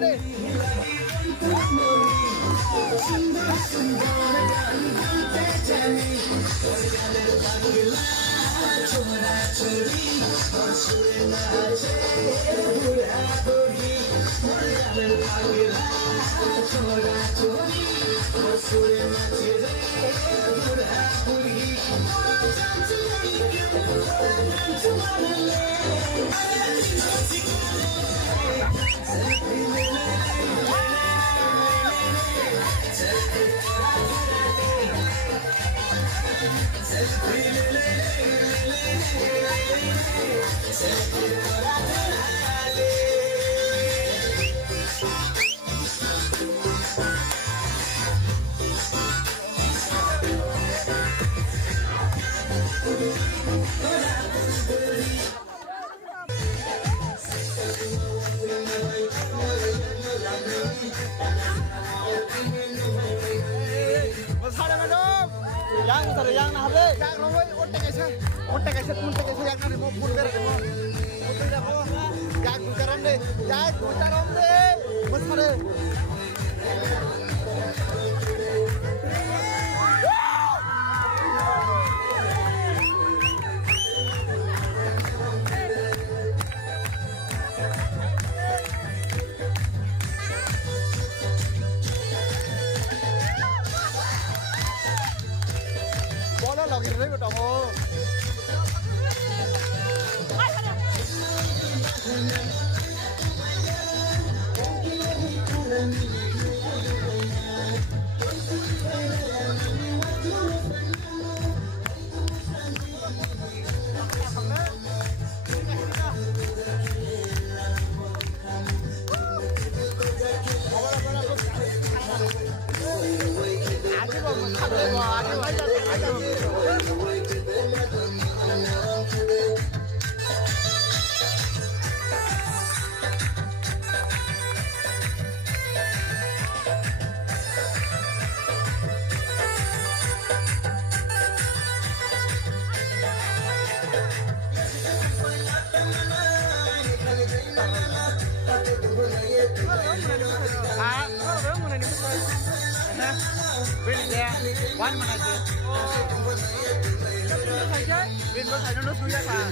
deh. Yang nah deh. Yang nomor otak aja yang nanti mau pun beres mau. Pun dah mau. Yang bukaran deh. Yang bukaran deh. Besar deh. Bola lagi deh betul. One mana aja? Bin bos ada nus dulu ya pak.